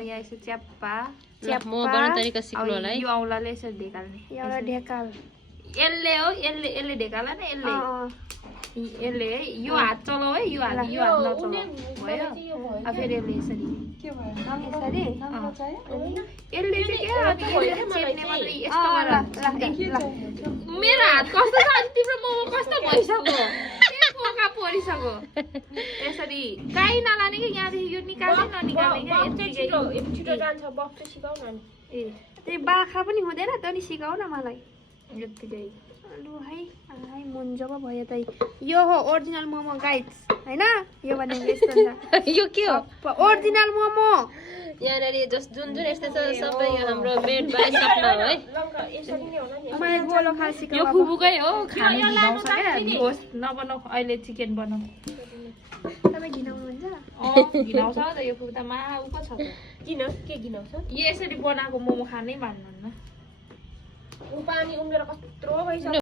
यहाँ यसो च्याप्पा म बनाउने तरिका सिक्नु होला है यो औलाले यसरी ढेकाल्ने एउटा ढेकाल यसले हो यसले ढेकाला नि यसले है यो हात चलाऊ है यो हात नचलाऊ भयो अब फेरि यसले यसरी यसरी यसले चाहिँ के चेप्ने मात्रै यस्तो मेरो हात कस्तो छ अनि तिम्रो मोमो कस्तो भइसक्यो पोका परिसक्यो यसरी काहीँ नलाने कि यहाँदेखि यो निकाल्ने ननिकाल्ने क्या छिटो जान्छ बक्स सिकाउ न ए त्यही बाखा पनि हुँदैन त नि सिकाउ न मलाई यतिकै लु है मुन्जो पो भयो त यो हो ओरिजिनल मोमो गाइस हैन यो भनेको यस्तो हुन्छ यो के हो ओरिजिनल मोमो यहाँनिर जुन यस्तो छ सबै यो हाम्रो मेड बाइ सपना हो है यसरी नै होला नि मैले गोलो खाल यो सिकाउ फुबुकै हो खानु घिनाउँछ क्या होस् नबनाऊ अहिले चिकन बनाऊ तपाईँ घिनाउनुहुन्छ घिनाउँछ त यो फुबु त माउ पो छ त किन के गिनाउँछ यसरी बनाएको मोमो खानै मान्नुहुन्न पानी उम्लेर कत्रो भइसक्यो